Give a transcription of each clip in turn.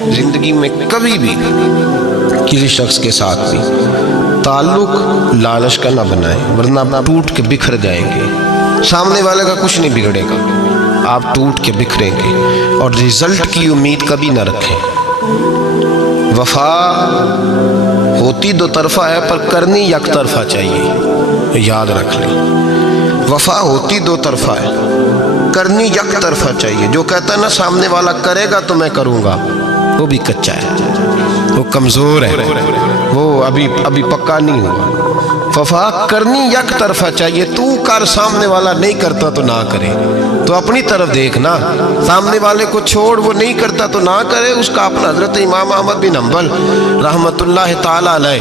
زندگی میں کبھی بھی کسی شخص کے ساتھ بھی تعلق لالچ کا نہ بنائیں، ورنہ آپ ٹوٹ کے بکھر جائیں گے۔ سامنے والے کا کچھ نہیں بگڑے گا، آپ ٹوٹ کے بکھریں گے، اور رزلٹ کی امید کبھی نہ رکھیں۔ وفا ہوتی دو طرفہ ہے پر کرنی یک طرفہ چاہیے، یاد رکھ لیں۔ وفا ہوتی دو طرفہ ہے، کرنی یک طرفہ چاہیے۔ جو کہتا ہے نا سامنے والا کرے گا تو میں کروں گا، وہ بھی کچا ہے، وہ کمزور ہے، وہ ابھی پکا نہیں ہوا۔ وفا کرنی یک طرفہ چاہیے، تو کر، سامنے والا نہیں کرتا تو نہ کرے۔ تو اپنی طرف دیکھنا، سامنے والے کو چھوڑ، وہ نہیں کرتا تو نہ کرے، اس کا اپنا۔ حضرت امام احمد بن حنبل رحمۃ اللہ تعالی علیہ،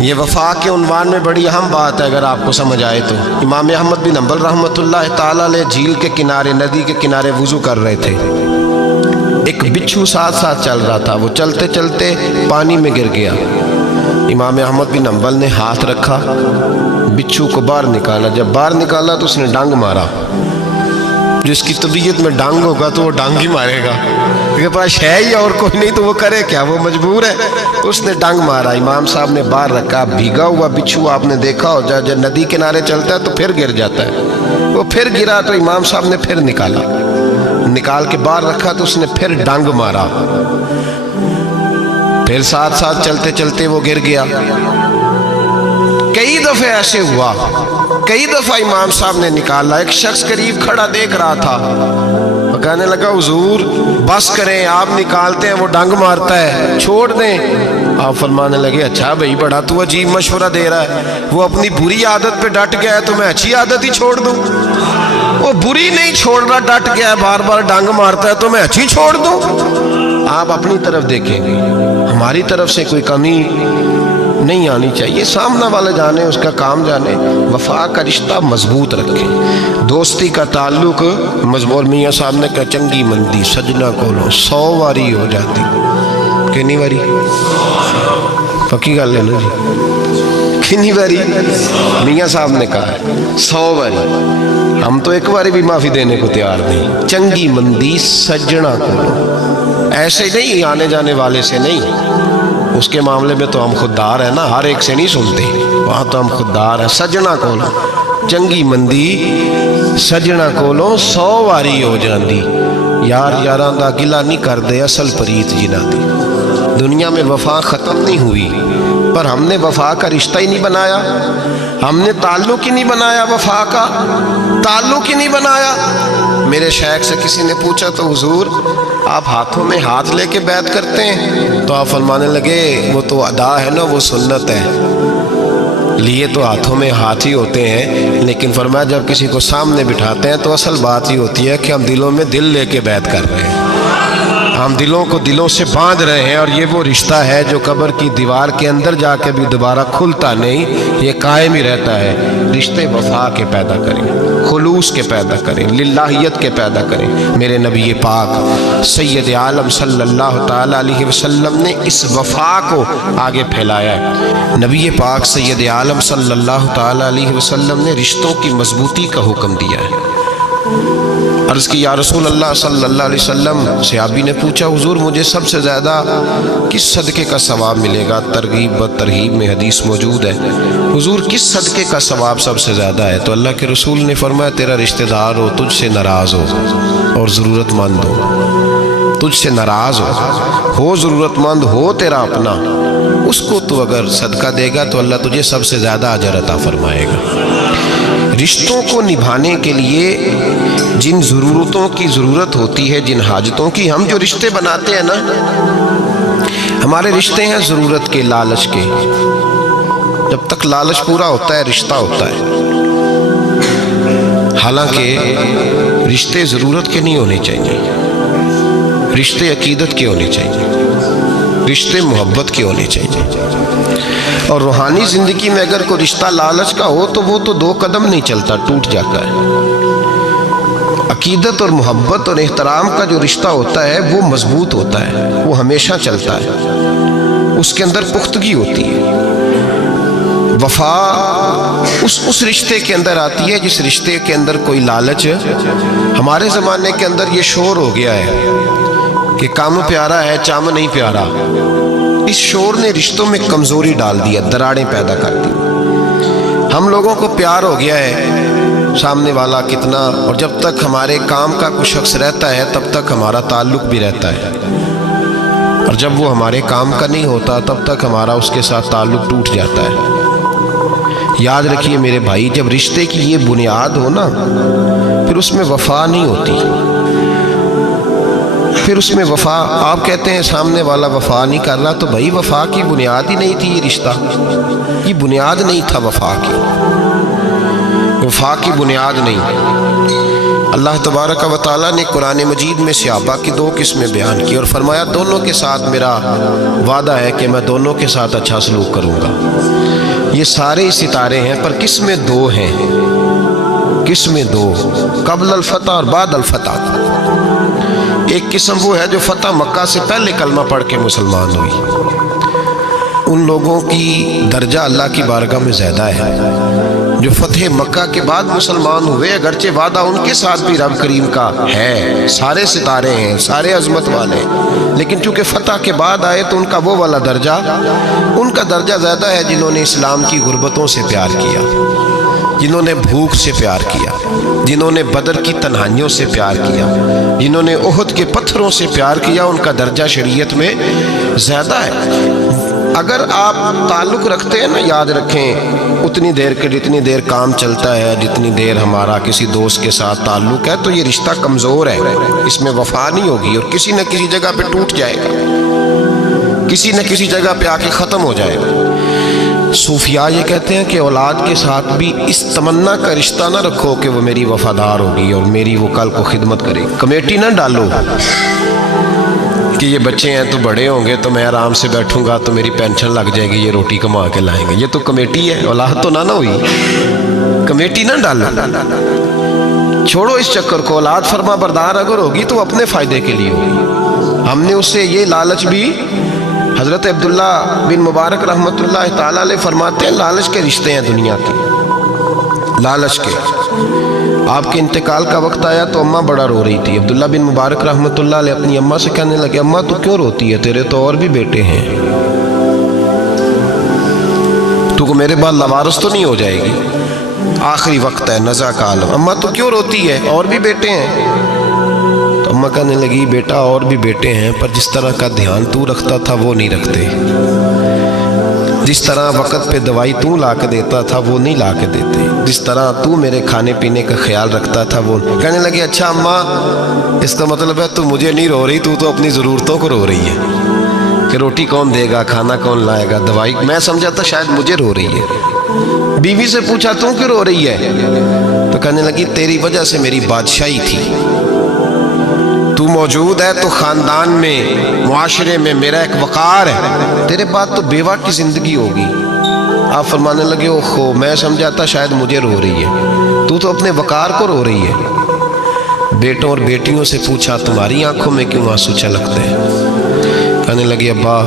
یہ وفا کے عنوان میں بڑی اہم بات ہے اگر آپ کو سمجھ آئے تو۔ امام احمد بن حنبل رحمۃ اللہ تعالی علیہ جھیل کے کنارے، ندی کے کنارے وضو کر رہے تھے۔ ایک بچھو ساتھ ساتھ چل رہا تھا، وہ چلتے چلتے پانی میں گر گیا۔ امام احمد بن حنبل نے ہاتھ رکھا، بچھو کو باہر نکالا۔ جب باہر نکالا تو اس نے ڈانگ مارا۔ جس کی طبیعت میں ڈانگ ہوگا تو وہ ڈانگ ہی مارے گا، اس کے پاس ہے ہی اور کوئی نہیں تو وہ کرے کیا، وہ مجبور ہے۔ اس نے ڈانگ مارا، امام صاحب نے باہر رکھا۔ بھیگا ہوا بچھو آپ نے دیکھا ہو، جب ندی کنارے چلتا ہے تو پھر گر جاتا ہے، وہ پھر گرا تو امام صاحب نے پھر نکال کے باہر رکھا تو اس نے پھر ڈانگ مارا، پھر ساتھ ساتھ چلتے چلتے وہ گر گیا۔ کئی دفعہ ایسے ہوا، کئی دفعہ امام صاحب نے نکالا۔ ایک شخص قریب کھڑا دیکھ رہا تھا، وہ کہنے لگا حضور بس کریں، آپ نکالتے ہیں وہ ڈنگ مارتا ہے، چھوڑ دیں۔ آپ فرمانے لگے اچھا بھائی بڑا تو عجیب مشورہ دے رہا ہے، وہ اپنی بری عادت پہ ڈٹ گیا ہے تو میں اچھی عادت ہی چھوڑ دوں؟ وہ بری نہیں چھوڑ رہا، ڈٹ گیا ہے، بار بار ڈنگ مارتا ہے تو میں اچھی چھوڑ دوں؟ آپ اپنی طرف دیکھیں گے، ہماری طرف سے کوئی کمی نہیں آنی چاہیے۔ سامنا والا جانے، اس کا کام جانے۔ وفا کا رشتہ مضبوط رکھیں، دوستی کا تعلق مضبوط۔ میاں صاحب نے کہا چنگی مندی سجنا کولو 100 واری ہو جاتی، کتنی واری؟ پکی گل ہے نا جی، کتنی واری؟ میاں صاحب نے کہا 100 واری، ہم تو ایک باری بھی معافی دینے کو تیار نہیں۔ چنگی مندی سجنا کولو، ایسے نہیں آنے جانے والے سے نہیں، اس کے معاملے میں تو ہم خوددار ہیں نا، ہر ایک سے نہیں سنتے، وہاں تو ہم خوددار ہیں۔ سجنا کولو چنگی مندی سجنا کولو 100 واری ہو جاندی، یار یاراں دا گلا نہیں کر دے اصل پریت جنہ دی۔ دنیا میں وفا ختم نہیں ہوئی، پر ہم نے وفا کا رشتہ ہی نہیں بنایا، ہم نے تعلق ہی نہیں بنایا، وفا کا تعلق ہی نہیں بنایا۔ میرے شیخ سے کسی نے پوچھا تو حضور آپ ہاتھوں میں ہاتھ لے کے بیعت کرتے ہیں؟ تو آپ فرمانے لگے وہ تو ادا ہے نا، وہ سنت ہے، لیے تو ہاتھوں میں ہاتھ ہی ہوتے ہیں، لیکن فرمایا جب کسی کو سامنے بٹھاتے ہیں تو اصل بات ہی ہوتی ہے کہ ہم دلوں میں دل لے کے بیعت کر رہے ہیں، ہم دلوں کو دلوں سے باندھ رہے ہیں، اور یہ وہ رشتہ ہے جو قبر کی دیوار کے اندر جا کے بھی دوبارہ کھلتا نہیں، یہ قائم ہی رہتا ہے۔ رشتے وفا کے پیدا کریں، خلوص کے پیدا کریں، للہیت کے پیدا کریں۔ میرے نبی پاک سید عالم صلی اللہ تعالی علیہ وسلم نے اس وفا کو آگے پھیلایا ہے۔ نبی پاک سید عالم صلی اللہ تعالی علیہ وسلم نے رشتوں کی مضبوطی کا حکم دیا ہے۔ عرض کی یا رسول اللہ صلی اللہ علیہ وسلم، صحابی نے پوچھا حضور مجھے سب سے زیادہ کس صدقے کا ثواب ملے گا؟ ترغیب و ترہیب میں حدیث موجود ہے، حضور کس صدقے کا ثواب سب سے زیادہ ہے؟ تو اللہ کے رسول نے فرمایا تیرا رشتہ دار ہو، تجھ سے ناراض ہو اور ضرورت مند ہو، تجھ سے ناراض ہو ضرورت مند ہو تیرا اپنا، اس کو تو اگر صدقہ دے گا تو اللہ تجھے سب سے زیادہ اجر عطا فرمائے گا۔ رشتوں کو نبھانے کے لیے جن ضرورتوں کی ضرورت ہوتی ہے، جن حاجتوں کی، ہم جو رشتے بناتے ہیں نا، ہمارے رشتے ہیں ضرورت کے، لالچ کے۔ جب تک لالچ پورا ہوتا ہے رشتہ ہوتا ہے، حالانکہ رشتے ضرورت کے نہیں ہونے چاہیے، رشتے عقیدت کے ہونے چاہیے، رشتے محبت کے ہونے چاہیے۔ اور روحانی زندگی میں اگر کوئی رشتہ لالچ کا ہو تو وہ تو 2 قدم نہیں چلتا، ٹوٹ جاتا ہے۔ عقیدت اور محبت اور احترام کا جو رشتہ ہوتا ہے وہ مضبوط ہوتا ہے، وہ ہمیشہ چلتا ہے، اس کے اندر پختگی ہوتی ہے۔ وفا اس رشتے کے اندر آتی ہے جس رشتے کے اندر کوئی لالچ۔ ہمارے زمانے کے اندر یہ شور ہو گیا ہے کہ کام پیارا ہے چم نہیں پیارا، اس شور نے رشتوں میں کمزوری ڈال دی ہے، دراڑیں پیدا کر دی۔ ہم لوگوں کو پیار ہو گیا ہے سامنے والا کتنا، اور جب تک ہمارے کام کا کوئی شخص رہتا ہے تب تک ہمارا تعلق بھی رہتا ہے، اور جب وہ ہمارے کام کا نہیں ہوتا تب تک ہمارا اس کے ساتھ تعلق ٹوٹ جاتا ہے۔ یاد رکھیے میرے بھائی، جب رشتے کی یہ بنیاد ہو نا، پھر اس میں وفا نہیں ہوتی، پھر اس میں وفا، آپ کہتے ہیں سامنے والا وفا نہیں کر رہا، تو بھائی وفا کی بنیاد ہی نہیں تھی یہ رشتہ، یہ بنیاد نہیں تھا وفا کی، وفا کی بنیاد نہیں۔ اللہ تبارک و تعالیٰ نے قرآن مجید میں صحابہ کی 2 قسمیں بیان کی اور فرمایا دونوں کے ساتھ میرا وعدہ ہے کہ میں دونوں کے ساتھ اچھا سلوک کروں گا۔ یہ سارے ستارے ہیں پر قسمیں 2 ہیں، قسمیں 2، قبل الفتح اور بعد الفتح۔ ایک قسم وہ ہے جو فتح مکہ سے پہلے کلمہ پڑھ کے مسلمان ہوئی، ان لوگوں کی درجہ اللہ کی بارگاہ میں زیادہ ہے۔ جو فتح مکہ کے بعد مسلمان ہوئے، اگرچہ وعدہ ان کے ساتھ بھی رب کریم کا ہے، سارے ستارے ہیں، سارے عظمت والے، لیکن چونکہ فتح کے بعد آئے تو ان کا وہ والا درجہ، ان کا درجہ زیادہ ہے جنہوں نے اسلام کی غربتوں سے پیار کیا، جنہوں نے بھوک سے پیار کیا، جنہوں نے بدر کی تنہائیوں سے پیار کیا، جنہوں نے احد کے پتھروں سے پیار کیا، ان کا درجہ شریعت میں زیادہ ہے۔ اگر آپ تعلق رکھتے ہیں نا، یاد رکھیں اتنی دیر کے جتنی دیر کام چلتا ہے، جتنی دیر ہمارا کسی دوست کے ساتھ تعلق ہے، تو یہ رشتہ کمزور ہے، اس میں وفا نہیں ہوگی اور کسی نہ کسی جگہ پہ ٹوٹ جائے گا، کسی نہ کسی جگہ پہ آ کے ختم ہو جائے گا۔ صوفیاء یہ کہتے ہیں کہ اولاد کے ساتھ بھی اس تمنا کا رشتہ نہ رکھو کہ وہ میری وفادار ہوگی اور میری وہ کل کو خدمت کرے گی، کمیٹی نہ ڈالو کہ یہ بچے ہیں تو بڑے ہوں گے تو میں آرام سے بیٹھوں گا تو میری پینشن لگ جائے گی، یہ روٹی کما کے لائیں گے، یہ تو کمیٹی ہے، اولاد تو نہ ہوئی، کمیٹی نہ ڈالو، چھوڑو اس چکر کو۔ اولاد فرما بردار اگر ہوگی تو اپنے فائدے کے لیے ہوگی۔ ہم نے اس سے یہ لالچ بھی، حضرت عبداللہ بن مبارک رحمۃ اللہ تعالیٰ علیہ فرماتے ہیں لالچ کے رشتے ہیں دنیا کے، لالچ کے۔ آپ کے انتقال کا وقت آیا تو اماں بڑا رو رہی تھی، عبداللہ بن مبارک رحمۃ اللہ علیہ اپنی اماں سے کہنے لگے اماں تو کیوں روتی ہے، تیرے تو اور بھی بیٹے ہیں، تو میرے بعد لوارث تو نہیں ہو جائے گی، آخری وقت ہے، نزع کا عالم، اماں تو کیوں روتی ہے، اور بھی بیٹے ہیں؟ تو اماں کہنے لگی بیٹا اور بھی بیٹے ہیں پر جس طرح کا دھیان تو رکھتا تھا وہ نہیں رکھتے، جس طرح وقت پہ دوائی تو لا کے دیتا تھا وہ نہیں لا کے دیتے، جس طرح تو میرے کھانے پینے کا خیال رکھتا تھا وہ۔ کہنے لگے اچھا اماں اس کا مطلب ہے تو مجھے نہیں رو رہی، تو اپنی ضرورتوں کو رو رہی ہے کہ روٹی کون دے گا، کھانا کون لائے گا، دوائی، میں سمجھا تھا شاید مجھے رو رہی ہے۔ بیوی سے پوچھا تو کیوں رو رہی ہے، تو کہنے لگی تیری وجہ سے میری بادشاہی تھی، تو موجود ہے تو خاندان میں، معاشرے میں میرا ایک وقار ہے، تیرے بعد تو بیوہ کی زندگی ہوگی۔ آپ فرمانے لگے اوہو میں سمجھا تھا شاید مجھے رو رہی ہے، تو اپنے وقار کو رو رہی ہے۔ بیٹوں اور بیٹیوں سے پوچھا تمہاری آنکھوں میں کیوں آنسو چھلکتے ہیں؟ کہنے لگے ابا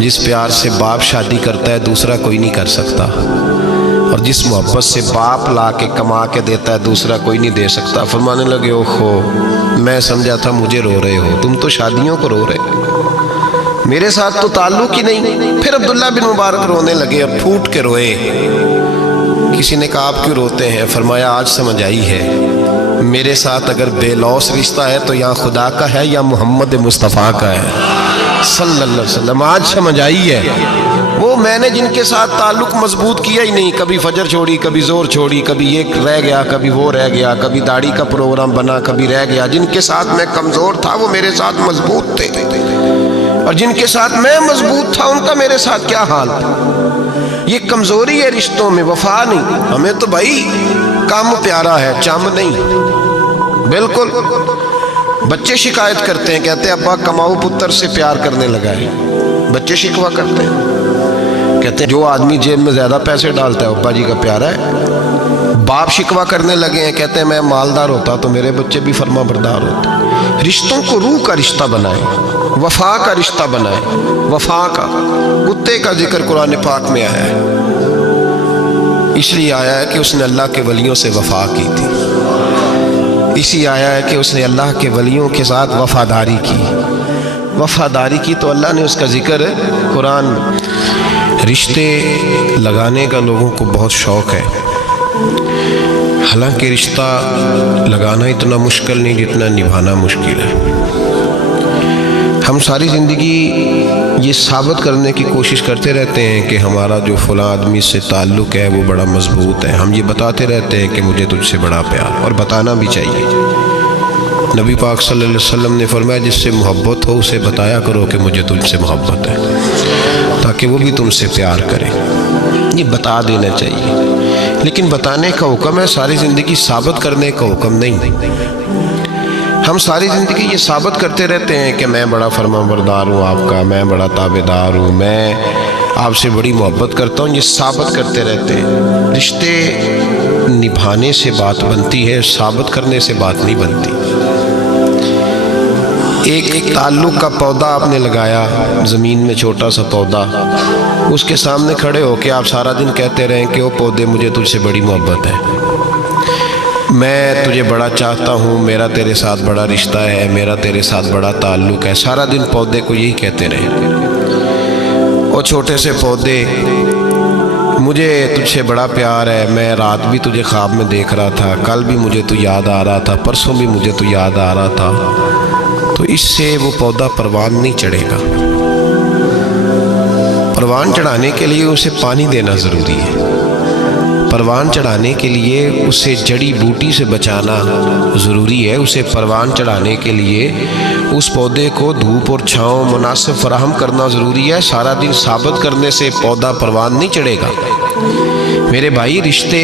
جس پیار سے باپ شادی کرتا ہے دوسرا کوئی نہیں کر سکتا، اور جس محبت سے باپ لا کے کما کے دیتا ہے دوسرا کوئی نہیں دے سکتا۔ فرمانے لگے اوہو میں سمجھا تھا مجھے رو رہے ہو، تم تو شادیوں کو رو رہے، میرے ساتھ تو تعلق ہی نہیں۔ پھر عبداللہ بن مبارک رونے لگے، اب پھوٹ کے روئے۔ کسی نے کہا آپ کیوں روتے ہیں؟ فرمایا آج سمجھ آئی ہے میرے ساتھ اگر بے لوث رشتہ ہے تو یا خدا کا ہے یا محمد مصطفیٰ کا ہے صلی اللہ علیہ وسلم، آج سمجھ آئی ہے۔ وہ میں نے جن کے ساتھ تعلق مضبوط کیا ہی نہیں، کبھی فجر چھوڑی، کبھی زور چھوڑی، کبھی یہ رہ گیا، کبھی وہ رہ گیا، کبھی داڑھی کا پروگرام بنا، کبھی رہ گیا، جن کے ساتھ میں کمزور تھا وہ میرے ساتھ مضبوط تھے، اور جن کے ساتھ میں مضبوط تھا ان کا میرے ساتھ کیا حال تھا۔ یہ کمزوری ہے رشتوں میں، وفا نہیں۔ ہمیں تو بھائی کام پیارا ہے، چم نہیں، بالکل۔ بچے شکایت کرتے ہیں، کہتے ہیں ابا کماؤ پتر سے پیار کرنے لگا ہے، بچے شکوا کرتے ہیں، کہتے ہیں جو آدمی جیب میں زیادہ پیسے ڈالتا ہے ابا جی کا پیارا ہے۔ باپ شکوا کرنے لگے ہیں، کہتے ہیں میں مالدار ہوتا تو میرے بچے بھی فرما بردار ہوتے۔ رشتوں کو روح کا رشتہ بنائیں، وفا کا رشتہ بنائیں، وفا کا۔ کتے کا ذکر قرآن پاک میں آیا ہے، اس لیے آیا ہے کہ اس نے اللہ کے ولیوں سے وفا کی تھی، اسی آیا ہے کہ اس نے اللہ کے ولیوں کے ساتھ وفاداری کی تو اللہ نے اس کا ذکر قرآن میں۔ رشتے لگانے کا لوگوں کو بہت شوق ہے، حالانکہ رشتہ لگانا اتنا مشکل نہیں جتنا نبھانا مشکل ہے۔ ہم ساری زندگی یہ ثابت کرنے کی کوشش کرتے رہتے ہیں کہ ہمارا جو فلاں آدمی سے تعلق ہے وہ بڑا مضبوط ہے، ہم یہ بتاتے رہتے ہیں کہ مجھے تجھ سے بڑا پیار، اور بتانا بھی چاہیے۔ نبی پاک صلی اللہ علیہ وسلم نے فرمایا جس سے محبت ہو اسے بتایا کرو کہ مجھے تجھ سے محبت ہے، تاکہ وہ بھی تم سے پیار کرے۔ یہ بتا دینا چاہیے، لیکن بتانے کا حکم ہے، ساری زندگی ثابت کرنے کا حکم نہیں۔ ہم ساری زندگی یہ ثابت کرتے رہتے ہیں کہ میں بڑا فرمانبردار ہوں آپ کا، میں بڑا تابعدار ہوں، میں آپ سے بڑی محبت کرتا ہوں، یہ ثابت کرتے رہتے ہیں۔ رشتے نبھانے سے بات بنتی ہے، ثابت کرنے سے بات نہیں بنتی۔ ایک تعلق کا پودا آپ نے لگایا زمین میں، چھوٹا سا پودا، اس کے سامنے کھڑے ہو کے آپ سارا دن کہتے رہیں کہ وہ پودے مجھے تجھ سے بڑی محبت ہے، میں تجھے بڑا چاہتا ہوں، میرا تیرے ساتھ بڑا رشتہ ہے، میرا تیرے ساتھ بڑا تعلق ہے، سارا دن پودے کو یہی کہتے رہے۔ اور چھوٹے سے پودے، مجھے تجھ سے بڑا پیار ہے، میں رات بھی تجھے خواب میں دیکھ رہا تھا، کل بھی مجھے تو یاد آ رہا تھا، پرسوں بھی مجھے تو یاد آ رہا تھا، تو اس سے وہ پودا پروان نہیں چڑھے گا۔ پروان چڑھانے کے لیے اسے پانی دینا ضروری ہے، پروان چڑھانے کے لیے اسے جڑی بوٹی سے بچانا ضروری ہے، اسے پروان چڑھانے کے لیے اس پودے کو دھوپ اور چھاؤں مناسب فراہم کرنا ضروری ہے۔ سارا دن ثابت کرنے سے پودا پروان نہیں چڑھے گا۔ میرے بھائی، رشتے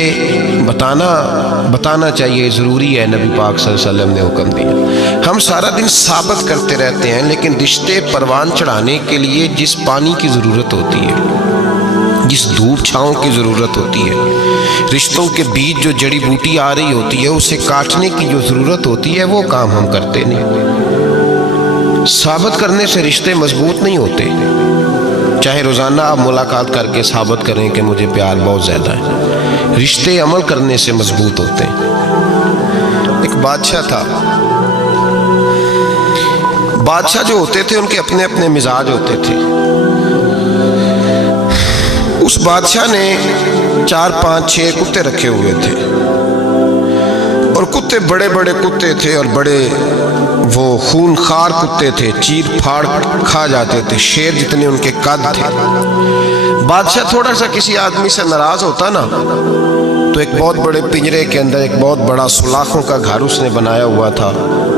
بتانا چاہیے، ضروری ہے، نبی پاک صلی اللہ علیہ وسلم نے حکم دیا۔ ہم سارا دن ثابت کرتے رہتے ہیں، لیکن رشتے پروان چڑھانے کے لیے جس پانی کی ضرورت ہوتی ہے، جس دھوپ چھاؤں کی ضرورت ہوتی ہے، رشتوں کے بیچ جو جڑی بوٹی آ رہی ہوتی ہے اسے کاٹنے کی جو ضرورت ہوتی ہے، وہ کام ہم کرتے نہیں۔ ثابت کرنے سے رشتے مضبوط نہیں ہوتے، چاہے روزانہ آپ ملاقات کر کے ثابت کریں کہ مجھے پیار بہت زیادہ ہے، رشتے عمل کرنے سے مضبوط ہوتے ہیں۔ ایک بادشاہ تھا، بادشاہ جو ہوتے تھے ان کے اپنے اپنے مزاج ہوتے تھے۔ اس بادشاہ نے 4 5 6 کتے رکھے ہوئے تھے، اور کتے بڑے بڑے کتے تھے، اور بڑے وہ خون خار کتے تھے، چیر پھاڑ کھا جاتے تھے، شیر جتنے ان کے قد تھے۔ بادشاہ تھوڑا سا کسی آدمی سے ناراض ہوتا نا، تو ایک بہت بڑے پنجرے کے اندر ایک بہت بڑا سلاخوں کا گھر اس نے بنایا ہوا تھا،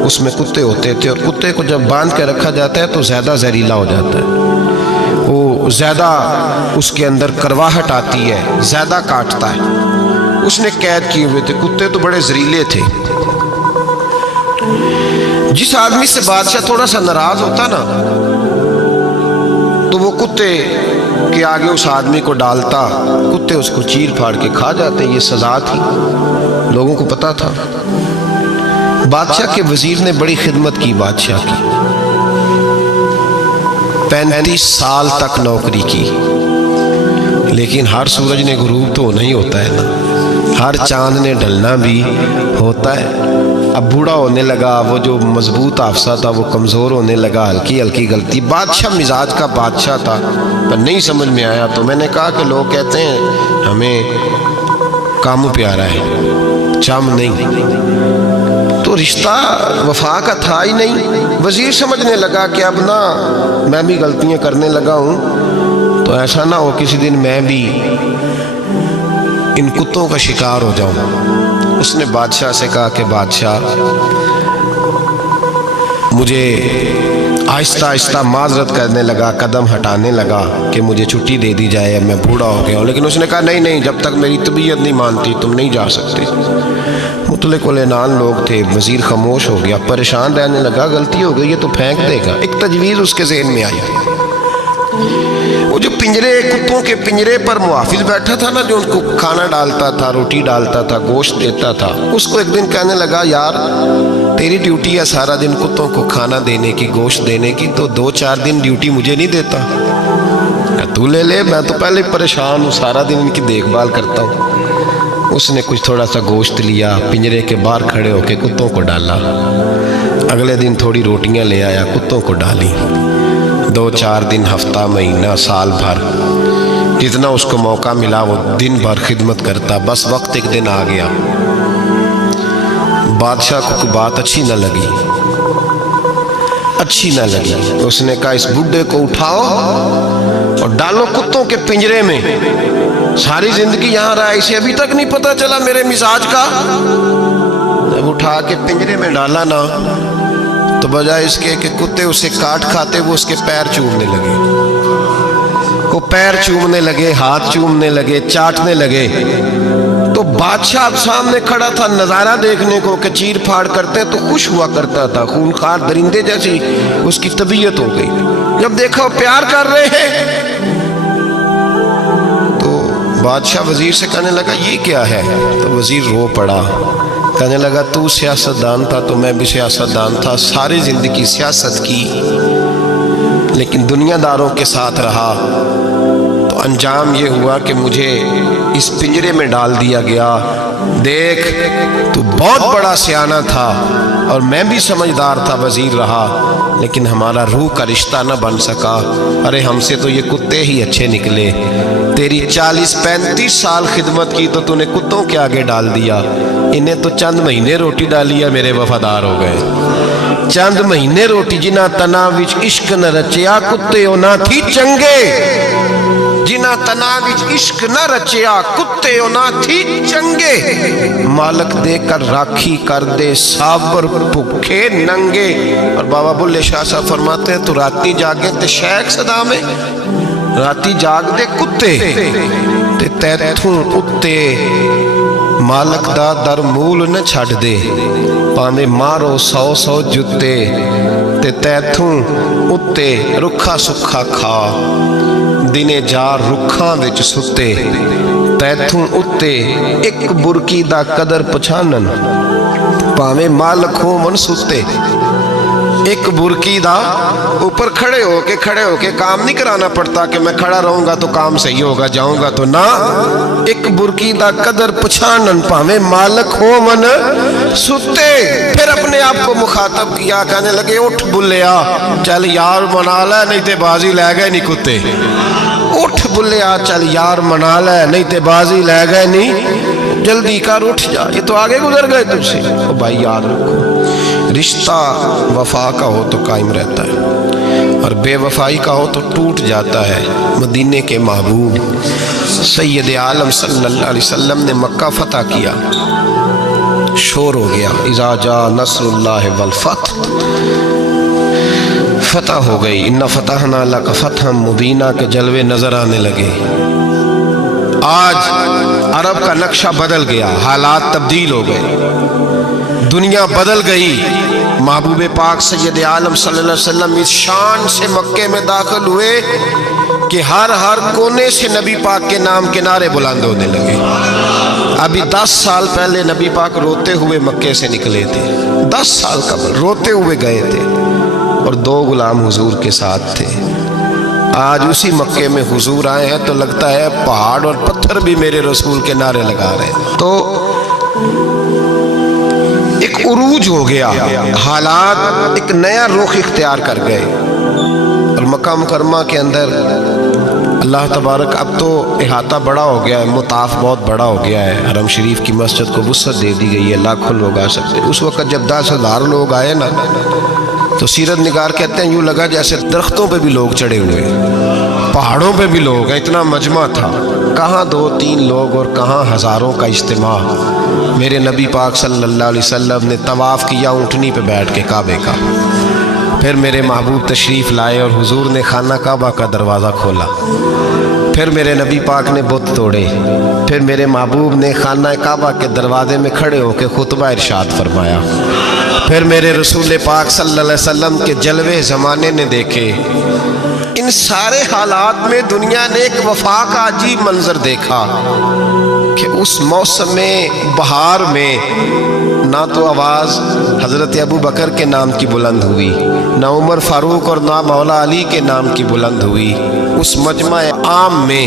اس میں کتے ہوتے تھے، اور کتے کو جب باندھ کے رکھا جاتا ہے تو زیادہ زہریلا ہو جاتا ہے، وہ زیادہ اس کے اندر کرواہٹ آتی ہے، زیادہ کاٹتا ہے۔ اس نے قید کیے ہوئے تھے، کتے تو بڑے زہریلے تھے۔ جس آدمی سے بادشاہ تھوڑا سا ناراض ہوتا نا، تو وہ کتے کے آگے اس آدمی کو ڈالتا، کتے اس کو چیر پھاڑ کے کھا جاتے۔ یہ سزا تھی، لوگوں کو پتا تھا۔ بادشاہ کے وزیر نے بڑی خدمت کی بادشاہ کی، 35 سال تک نوکری کی، لیکن ہر سورج نے غروب تو نہیں ہوتا ہے نا، ہر چاند نے ڈھلنا بھی ہوتا ہے۔ اب بوڑھا ہونے لگا، وہ جو مضبوط حافظہ تھا وہ کمزور ہونے لگا، ہلکی ہلکی غلطی۔ بادشاہ مزاج کا بادشاہ تھا، پر نہیں سمجھ میں آیا، تو میں نے کہا کہ لوگ کہتے ہیں ہمیں کام پیارا ہے، چم نہیں، تو رشتہ وفا کا تھا ہی نہیں۔ وزیر سمجھنے لگا کہ اب نہ میں بھی غلطیاں کرنے لگا ہوں، تو ایسا نہ ہو کسی دن میں بھی ان کتوں کا شکار ہو جاؤں۔ اس نے بادشاہ سے کہا کہ بادشاہ، مجھے آہستہ آہستہ معذرت کرنے لگا، قدم ہٹانے لگا کہ مجھے چھٹی دے دی جائے، اب میں بوڑھا ہو گیا ہوں۔ لیکن اس نے کہا نہیں، جب تک میری طبیعت نہیں مانتی تم نہیں جا سکتے۔ مطلق العنان لوگ تھے، وزیر خاموش ہو گیا، پریشان رہنے لگا، غلطی ہو گئی یہ تو پھینک دے گا۔ ایک تجویز اس کے ذہن میں آئی، وہ جو کتوں کے پنجرے پر محافظ بیٹھا تھا نا، جو ان کو کھانا ڈالتا تھا، روٹی ڈالتا تھا، گوشت دیتا تھا، اس کو ایک دن کہنے لگا یار تیری ڈیوٹی ہے سارا دن کتوں کو کھانا دینے کی، گوشت دینے کی، تو 2-4 دن ڈیوٹی مجھے نہیں دیتا؟ تو لے لے، میں تو پہلے پریشان ہوں، سارا دن ان کی دیکھ بھال کرتا ہوں۔ اس نے کچھ تھوڑا سا گوشت لیا، پنجرے کے باہر کھڑے ہو کے کتوں کو ڈالا۔ اگلے دن تھوڑی روٹیاں لے آیا، کتوں کو ڈالی۔ 2-4 دن، ہفتہ، مہینہ، سال بھر، جتنا اس کو موقع ملا وہ دن بھر خدمت کرتا۔ بس وقت ایک دن آ گیا، بادشاہ کو کوئی بات اچھی نہ لگی۔ اس نے کہا اس بڈھے کو اٹھاؤ اور ڈالو کتوں کے پنجرے میں۔ ساری زندگی یہاں رہا، اسے ابھی تک نہیں پتا چلا میرے مزاج کا۔ جب اٹھا کے پنجرے میں ڈالا نا، تو بجائے اس کے کہ کتے اسے کاٹ کھاتے، وہ اس کے پیر چومنے لگے۔ وہ پیر چومنے لگے، ہاتھ چومنے لگے، چاٹنے لگے۔ تو بادشاہ اب سامنے کھڑا تھا نظارہ دیکھنے کو کہ چیر پھاڑ کرتے تو خوش ہوا کرتا تھا، خونخوار درندے جیسی اس کی طبیعت ہو گئی۔ جب دیکھا وہ پیار کر رہے ہیں تو بادشاہ وزیر سے کہنے لگا یہ کیا ہے؟ تو وزیر رو پڑا، کہنے لگا تو سیاستدان تھا تو میں بھی سیاستدان تھا، ساری زندگی سیاست کی، لیکن دنیا داروں کے ساتھ رہا تو انجام یہ ہوا کہ مجھے اس پنجرے میں ڈال دیا گیا۔ دیکھ تو بہت بڑا سیانہ تھا اور میں بھی سمجھدار تھا، وزیر رہا، لیکن ہمارا روح کا رشتہ نہ بن سکا۔ ارے ہم سے تو یہ کتے ہی اچھے نکلے۔ تیری 40-35 سال خدمت کی تو تو نے کتوں کے آگے ڈال دیا، انہیں تو چند مہینے روٹی ڈالی ہے، میرے وفادار ہو گئے۔ چند مہینے روٹی، جنہ تنا وچ عشق نہ رچیا، کتے او نہ تھی چنگے۔ جنہ تنا وچ عشق نہ رچیا، کتے او نہ تھی چنگے۔ مالک دے کر راکھی کر دے، صابر بھوکے ننگے۔ اور بابا بلے شاہ صاحب فرماتے ہیں تو راتی جاگے تے شیخ صدا میں، راتی جاگ دے کتے تے تیتھوں اتے، مالک دا در مول نہ چھڑ دے، پاویں مارو 100 جتے تے تیتھوں اتے، رکھا سکھا کھا دنے جار رکھاں وچ ستے، تیتھوں اتے ایک برکی دا قدر پچھانن، پاویں مالک ہو من ستے۔ ایک برکی دا اوپر کھڑے ہو کے کام نہیں کرانا پڑتا کہ میں کھڑا رہوں گا تو کام صحیح ہوگا، جاؤں گا تو نہ۔ ایک برکی دا قدر پچھانن، پاویں مالک ہو من ستے۔ پھر اپنے آپ کو مخاطب کیا، کہنے لگے اٹھ بلیا، چل یار منا لے نہیں تے بازی لے گئے نہیں کتے۔ اٹھ بلیا، چل یار منا لے نہیں تے بازی لے گئے نہیں، جلدی کر اٹھ جا، یہ تو آگے گزر گئے تجھ سے۔ بھائی یاد رکھو، رشتہ وفا کا ہو تو قائم رہتا ہے اور بے وفائی کا ہو تو ٹوٹ جاتا ہے۔ مدینے کے محبوب سید عالم صلی اللہ علیہ وسلم نے مکہ فتح کیا، شور ہو گیا، اذا جاء نصر اللہ والفتح، فتح ہو گئی، ان فتحنا لک فتحا مبینا کے جلوے نظر آنے لگے۔ آج عرب کا نقشہ بدل گیا، حالات تبدیل ہو گئے، دنیا بدل گئی۔ محبوب پاک سید عالم صلی اللہ علیہ وسلم اس شان سے مکے میں داخل ہوئے کہ ہر کونے سے نبی پاک کے نام کے نعرے بلند ہونے لگے۔ ابھی 10 سال پہلے نبی پاک روتے ہوئے مکے سے نکلے تھے، 10 سال قبل روتے ہوئے گئے تھے اور 2 غلام حضور کے ساتھ تھے۔ آج اسی مکے میں حضور آئے ہیں تو لگتا ہے پہاڑ اور پتھر بھی میرے رسول کے نعرے لگا رہے ہیں۔ تو ایک عروج ہو گیا، حالات ایک نیا رخ اختیار کر گئے، اور مکہ مکرمہ کے اندر اللہ تبارک اب تو احاطہ بڑا ہو گیا ہے، مطاف بہت بڑا ہو گیا ہے، حرم شریف کی مسجد کو وسعت دے دی گئی ہے، لاکھوں لوگ آ سکتے۔ اس وقت جب 10,000 لوگ آئے نا تو سیرت نگار کہتے ہیں یوں لگا جیسے درختوں پہ بھی لوگ چڑھے ہوئے، پہاڑوں پہ بھی لوگ ہیں، اتنا مجمع تھا۔ کہاں 2-3 لوگ اور کہاں ہزاروں کا اجتماع۔ میرے نبی پاک صلی اللہ علیہ وسلم نے طواف کیا اونٹنی پہ بیٹھ کے کعبے کا، پھر میرے محبوب تشریف لائے اور حضور نے خانہ کعبہ کا دروازہ کھولا، پھر میرے نبی پاک نے بت توڑے، پھر میرے محبوب نے خانہ کعبہ کے دروازے میں کھڑے ہو کے خطبہ ارشاد فرمایا، پھر میرے رسول پاک صلی اللہ علیہ وسلم کے جلوے زمانے نے دیکھے۔ ان سارے حالات میں دنیا نے ایک وفا کا عجیب منظر دیکھا کہ اس موسم بہار میں نہ تو آواز حضرت ابو بکر کے نام کی بلند ہوئی، نہ عمر فاروق اور نہ مولا علی کے نام کی بلند ہوئی۔ اس مجمع عام میں